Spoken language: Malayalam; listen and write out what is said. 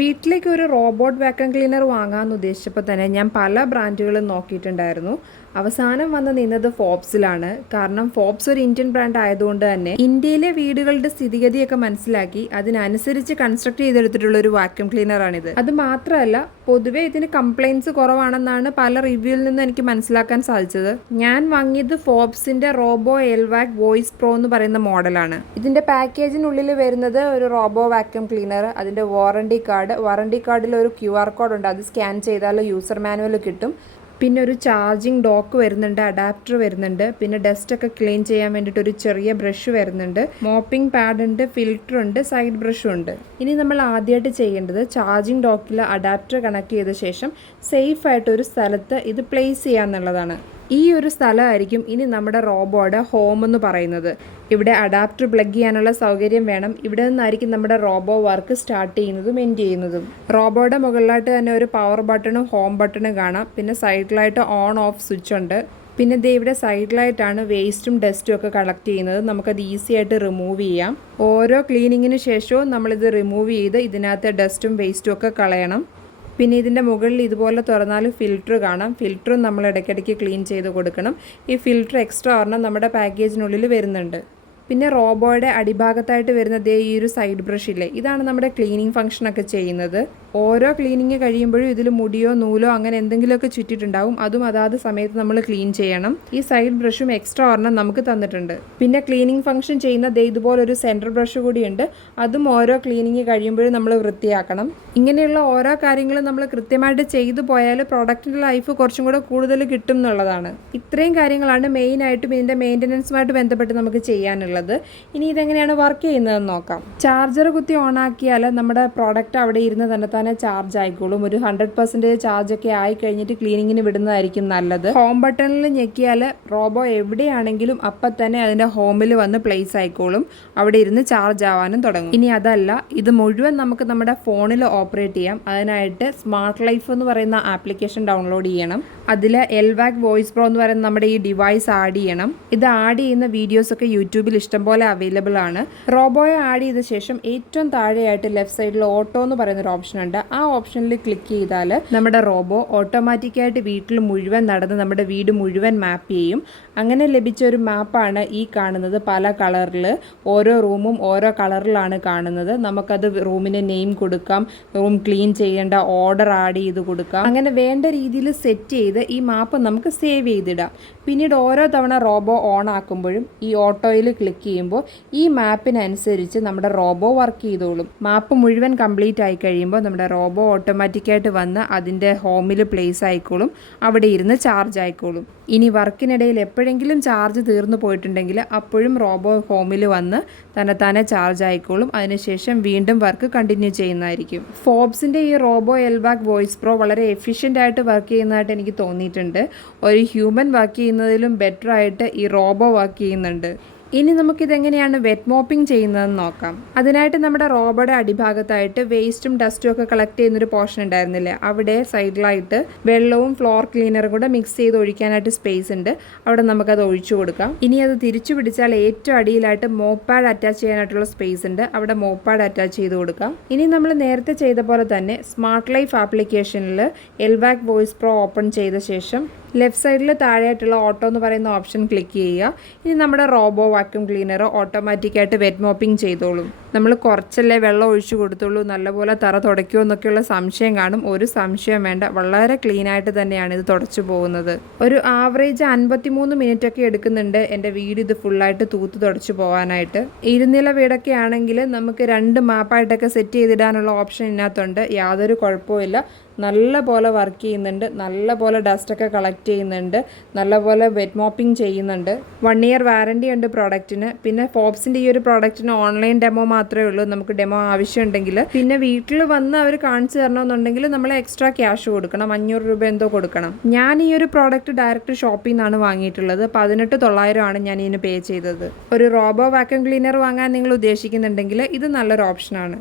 വീട്ടിലേക്ക് ഒരു റോബോട്ട് വാക്വം ക്ലീനർ വാങ്ങാമെന്ന് ഉദ്ദേശിച്ചപ്പോൾ തന്നെ ഞാൻ പല ബ്രാൻഡുകളും നോക്കിയിട്ടുണ്ടായിരുന്നു. അവസാനം വന്ന് നിന്നത് ഫോബ്സിലാണ്. കാരണം ഫോബ്സ് ഒരു ഇന്ത്യൻ ബ്രാൻഡ് ആയതുകൊണ്ട് തന്നെ ഇന്ത്യയിലെ വീടുകളുടെ സ്ഥിതിഗതിയൊക്കെ മനസ്സിലാക്കി അതിനനുസരിച്ച് കൺസ്ട്രക്ട് ചെയ്തെടുത്തിട്ടുള്ള ഒരു വാക്യൂം ക്ലീനറാണിത് അത് മാത്രമല്ല പൊതുവെ ഇതിന് കംപ്ലൈൻസ് കുറവാണെന്നാണ് പല റിവ്യൂവിൽ നിന്ന് എനിക്ക് മനസ്സിലാക്കാൻ സാധിച്ചത്. ഞാൻ വാങ്ങിയത് ഫോബ്സിന്റെ റോബോ എൽവാക് വോയിസ് പ്രോ എന്ന് പറയുന്ന മോഡലാണ്. ഇതിന്റെ പാക്കേജിനുള്ളിൽ വരുന്നത് ഒരു റോബോ വാക്യൂം ക്ലീനർ അതിന്റെ വാറണ്ടി കാർഡ് വാറണ്ടി കാർഡിൽ ഒരു ക്യു ആർ കോഡ് ഉണ്ട്. അത് സ്കാൻ ചെയ്താൽ യൂസർ മാനുവൽ കിട്ടും. പിന്നെ ഒരു ചാർജിങ് ഡോക്ക് വരുന്നുണ്ട് അഡാപ്റ്റർ വരുന്നുണ്ട് പിന്നെ ഡസ്റ്റ് ഒക്കെ ക്ലീൻ ചെയ്യാൻ വേണ്ടിയിട്ട് ഒരു ചെറിയ ബ്രഷ് വരുന്നുണ്ട്. മോപ്പിംഗ് പാഡ് ഉണ്ട് ഫിൽറ്റർ ഉണ്ട് സൈഡ് ബ്രഷും ഉണ്ട്. ഇനി നമ്മൾ ആദ്യമായിട്ട് ചെയ്യേണ്ടത് ചാർജിങ് ഡോക്കിൽ അഡാപ്റ്റർ കണക്ട് ചെയ്ത ശേഷം സേഫ് ആയിട്ട് ഒരു സ്ഥലത്ത് ഇത് പ്ലേസ് ചെയ്യാന്നുള്ളതാണ്. ഈ ഒരു സ്ഥലമായിരിക്കും ഇനി നമ്മുടെ റോബോയുടെ ഹോം എന്ന് പറയുന്നത്. ഇവിടെ അഡാപ്റ്റർ പ്ലഗ് ചെയ്യാനുള്ള സൗകര്യം വേണം. ഇവിടെ നിന്നായിരിക്കും നമ്മുടെ റോബോ വർക്ക് സ്റ്റാർട്ട് ചെയ്യുന്നതും എൻഡ് ചെയ്യുന്നതും. റോബോയുടെ മുകളിലായിട്ട് തന്നെ ഒരു പവർ ബട്ടണും ഹോം ബട്ടണും കാണാം. പിന്നെ സൈഡിലായിട്ട് ഓൺ ഓഫ് സ്വിച്ച് ഉണ്ട്. പിന്നെ ദേ ഇവിടെ സൈഡിലായിട്ടാണ് വേസ്റ്റും ഡസ്റ്റും ഒക്കെ കളക്ട് ചെയ്യുന്നത്. നമുക്കത് ഈസി ആയിട്ട് റിമൂവ് ചെയ്യാം. ഓരോ ക്ലീനിങ്ങിന് ശേഷവും നമ്മളിത് റിമൂവ് ചെയ്ത് ഇതിനകത്തെ ഡസ്റ്റും വേസ്റ്റും ഒക്കെ കളയണം. പിന്നെ ഇതിന്റെ മുകളിൽ ഇതുപോലെ തുറന്നാൽ ഫിൽറ്റർ കാണാം. ഫിൽറ്ററും നമ്മൾ ഇടയ്ക്കിടയ്ക്ക് ക്ലീൻ ചെയ്ത് കൊടുക്കണം. ഈ ഫിൽറ്റർ എക്സ്ട്രാ ഒരെണ്ണം നമ്മുടെ പാക്കേജിനുള്ളിൽ വരുന്നുണ്ട്. പിന്നെ റോബോയുടെ അടിഭാഗത്തായിട്ട് വരുന്നത് ഈ ഒരു സൈഡ് ബ്രഷ് ഇല്ലേ? ഇതാണ് നമ്മുടെ ക്ലീനിങ് ഫംഗ്ഷനൊക്കെ ചെയ്യുന്നത്. ഓരോ ക്ലീനിങ് കഴിയുമ്പോഴും ഇതിൽ മുടിയോ നൂലോ അങ്ങനെ എന്തെങ്കിലുമൊക്കെ ചുറ്റിട്ടുണ്ടാവും. അതും അതാത് സമയത്ത് നമ്മൾ ക്ലീൻ ചെയ്യണം. ഈ സൈഡ് ബ്രഷും എക്സ്ട്രാ ഒരെണ്ണം നമുക്ക് തന്നിട്ടുണ്ട്. പിന്നെ ക്ലീനിങ് ഫംഗ്ഷൻ ചെയ്യുന്ന ദേ ഇതുപോലൊരു സെന്റർ ബ്രഷ് കൂടിയുണ്ട്. അതും ഓരോ ക്ലീനിങ് കഴിയുമ്പോഴും നമ്മൾ വൃത്തിയാക്കണം. ഇങ്ങനെയുള്ള ഓരോ കാര്യങ്ങളും നമ്മൾ കൃത്യമായിട്ട് ചെയ്തു പോയാൽ പ്രോഡക്റ്റിന്റെ ലൈഫ് കുറച്ചും കൂടെ കൂടുതൽ കിട്ടും എന്നുള്ളതാണ്. ഇത്രയും കാര്യങ്ങളാണ് മെയിനായിട്ടും ഇതിന്റെ മെയിന്റനൻസുമായിട്ട് ബന്ധപ്പെട്ട് നമുക്ക് ചെയ്യാനുള്ളത്. ഇനി ഇതെങ്ങനെയാണ് വർക്ക് ചെയ്യുന്നതെന്ന് നോക്കാം. ചാർജർ കുത്തി ഓൺ ആക്കിയാൽ നമ്മുടെ പ്രോഡക്റ്റ് അവിടെ ഇരുന്ന് തന്നെ തന്നെ ചാർജ് ആയിക്കോളും. ഒരു ഹൺഡ്രഡ് പെർസെന്റേജ് ചാർജ് ഒക്കെ ആയി കഴിഞ്ഞിട്ട് ക്ലീനിങ്ങിന് വിടുന്നതായിരിക്കും നല്ലത്. ഹോം ബട്ടണിൽ ഞെക്കിയാൽ റോബോ എവിടെയാണെങ്കിലും അപ്പം തന്നെ അതിന്റെ ഹോമിൽ വന്ന് പ്ലേസ് ആയിക്കോളും. അവിടെ ഇരുന്ന് ചാർജ് ആവാനും തുടങ്ങും. ഇനി അതല്ല ഇത് മുഴുവൻ നമുക്ക് നമ്മുടെ ഫോണിൽ ഓപ്പറേറ്റ് ചെയ്യാം. അതിനായിട്ട് സ്മാർട്ട് ലൈഫ് എന്ന് പറയുന്ന ആപ്ലിക്കേഷൻ ഡൗൺലോഡ് ചെയ്യണം. അതിൽ എൽവാക് വോയിസ് പ്രോ എന്ന് പറയുന്ന നമ്മുടെ ഈ ഡിവൈസ് ആഡ് ചെയ്യണം. ഇത് ആഡ് ചെയ്യുന്ന വീഡിയോസ് ഒക്കെ യൂട്യൂബിൽ ഇഷ്ടംപോലെ അവൈലബിൾ ആണ്. റോബോയെ ആഡ് ചെയ്ത ശേഷം ഏറ്റവും താഴെയായിട്ട് ലെഫ്റ്റ് സൈഡിൽ ഓട്ടോ എന്ന് പറയുന്ന ഒരു ഓപ്ഷൻ ഉണ്ട് ആ ഓപ്ഷനിൽ ക്ലിക്ക് ചെയ്താൽ നമ്മുടെ റോബോ ഓട്ടോമാറ്റിക്കായിട്ട് വീട്ടിൽ മുഴുവൻ നടന്ന് നമ്മുടെ വീട് മുഴുവൻ മാപ്പ് ചെയ്യും. അങ്ങനെ ലഭിച്ച ഒരു മാപ്പാണ് ഈ കാണുന്നത്. പല കളറിൽ ഓരോ റൂമും ഓരോ കളറിലാണ് കാണുന്നത്. നമുക്കത് റൂമിന് നെയിം കൊടുക്കാം. റൂം ക്ലീൻ ചെയ്യേണ്ട ഓർഡർ ആഡ് ചെയ്ത് കൊടുക്കാം. അങ്ങനെ വേണ്ട രീതിയിൽ സെറ്റ് ചെയ്ത് ഈ മാപ്പ് നമുക്ക് സേവ് ചെയ്തിടാം. പിന്നീട് ഓരോ തവണ റോബോ ഓൺ ആക്കുമ്പോഴും ഈ ഓട്ടോയിൽ ക്ലിക്ക് ചെയ്യുമ്പോൾ ഈ മാപ്പിനനുസരിച്ച് നമ്മുടെ റോബോ വർക്ക് ചെയ്തോളും. മാപ്പ് മുഴുവൻ കംപ്ലീറ്റ് ആയി കഴിയുമ്പോൾ നമ്മുടെ റോബോ ഓട്ടോമാറ്റിക്കായിട്ട് വന്ന് അതിന്റെ ഹോമിൽ പ്ലേസ് ആയിക്കോളും അവിടെ ഇരുന്ന് ചാർജ് ആയിക്കോളും. ഇനി വർക്കിനിടയിൽ എപ്പോഴെങ്കിലും ചാർജ് തീർന്നു പോയിട്ടുണ്ടെങ്കിൽ അപ്പോഴും റോബോ ഹോമിൽ വന്ന് തന്നെത്താനെ ചാർജ് ആയിക്കോളും. അതിനുശേഷം വീണ്ടും വർക്ക് കണ്ടിന്യൂ ചെയ്യുന്നതായിരിക്കും. ഫോബ്സിന്റെ ഈ റോബോ എൽബാക്ക് വോയിസ് പ്രോ വളരെ എഫിഷ്യന്റ് ആയിട്ട് വർക്ക് ചെയ്യുന്നതായിട്ട് എനിക്ക് തോന്നിയിട്ടുണ്ട്. ഒരു ഹ്യൂമൻ വർക്ക് ചെയ്യുന്നതിലും ബെറ്റർ ആയിട്ട് ഈ റോബോ വർക്ക് ചെയ്യുന്നുണ്ട്. ഇനി നമുക്കിതെങ്ങനെയാണ് വെറ്റ് മോപ്പിംഗ് ചെയ്യുന്നതെന്ന് നോക്കാം. അതിനായിട്ട് നമ്മുടെ റോബോയുടെ അടിഭാഗത്തായിട്ട് വേസ്റ്റും ഡസ്റ്റും ഒക്കെ കളക്ട് ചെയ്യുന്നൊരു പോർഷൻ ഉണ്ടായിരുന്നില്ലേ? അവിടെ സൈഡിലായിട്ട് വെള്ളവും ഫ്ലോർ ക്ലീനറും കൂടെ മിക്സ് ചെയ്ത് ഒഴിക്കാനായിട്ട് സ്പേസ് ഉണ്ട്. അവിടെ നമുക്കത് ഒഴിച്ചു കൊടുക്കാം. ഇനി അത് തിരിച്ചു പിടിച്ചാൽ ഏറ്റവും അടിയിലായിട്ട് മോപ്പാഡ് അറ്റാച്ച് ചെയ്യാനായിട്ടുള്ള സ്പേസ് ഉണ്ട്. അവിടെ മോപ്പാഡ് അറ്റാച്ച് ചെയ്ത് കൊടുക്കാം. ഇനി നമ്മൾ നേരത്തെ ചെയ്ത പോലെ തന്നെ സ്മാർട്ട് ലൈഫ് ആപ്ലിക്കേഷനിൽ എൽവാക് വോയിസ് പ്രോ ഓപ്പൺ ചെയ്ത ശേഷം ലെഫ്റ്റ് സൈഡിൽ താഴെയായിട്ടുള്ള ഓട്ടോ എന്ന് പറയുന്ന ഓപ്ഷൻ ക്ലിക്ക് ചെയ്യുക. ഇനി നമ്മുടെ റോബോ വാക്യൂം ക്ലീനർ ഓട്ടോമാറ്റിക്കായിട്ട് വെറ്റ് മോപ്പിംഗ് ചെയ്തോളും. നമ്മൾ കുറച്ചല്ലേ വെള്ളം ഒഴിച്ചു കൊടുത്തുള്ളൂ നല്ലപോലെ തറ തുടയ്ക്കുമോ എന്നൊക്കെയുള്ള സംശയം കാണും. ഒരു സംശയം വേണ്ട വളരെ ക്ലീൻ ആയിട്ട് തന്നെയാണ് ഇത് തുടച്ചു പോകുന്നത്. ഒരു ആവറേജ് അൻപത്തിമൂന്ന് മിനിറ്റ് ഒക്കെ എടുക്കുന്നുണ്ട് എന്റെ വീട് ഇത് ഫുള്ളായിട്ട് തൂത്ത് തുടച്ചു പോകാനായിട്ട്. ഇരുനില വീടൊക്കെ ആണെങ്കിൽ നമുക്ക് രണ്ട് മാപ്പായിട്ടൊക്കെ സെറ്റ് ചെയ്തിടാനുള്ള ഓപ്ഷൻ ഇതിനകത്തുണ്ട്. യാതൊരു കുഴപ്പമില്ല നല്ല പോലെ വർക്ക് ചെയ്യുന്നുണ്ട് നല്ല പോലെ ഡസ്റ്റൊക്കെ കളക്ട് ചെയ്യുന്നുണ്ട് നല്ല പോലെ വെറ്റ് മോപ്പിംഗ് ചെയ്യുന്നുണ്ട്. വൺ ഇയർ വാറന്റി ഉണ്ട് പ്രോഡക്റ്റിന് പിന്നെ ഫോബ്സിന്റെ ഈ ഒരു പ്രോഡക്റ്റിന് ഓൺലൈൻ ഡെമോ മാത്രമേ ഉള്ളൂ നമുക്ക് ഡെമോ ആവശ്യമുണ്ടെങ്കിൽ. പിന്നെ വീട്ടിൽ വന്ന് അവർ കാണിച്ചു തരണമെന്നുണ്ടെങ്കിൽ നമ്മൾ എക്സ്ട്രാ ക്യാഷ് കൊടുക്കണം അഞ്ഞൂറ് രൂപ എന്തോ കൊടുക്കണം. ഞാൻ ഈ ഒരു പ്രോഡക്റ്റ് ഡയറക്റ്റ് ഷോപ്പിൽ നിന്നാണ് വാങ്ങിയിട്ടുള്ളത്. പതിനെട്ട് തൊള്ളായിരമാണ് ഞാൻ ഇതിന് പേ ചെയ്തത്. ഒരു റോബോ വാക്യൂം ക്ലീനർ വാങ്ങാൻ നിങ്ങൾ ഉദ്ദേശിക്കുന്നുണ്ടെങ്കിൽ ഇത് നല്ലൊരു ഓപ്ഷനാണ്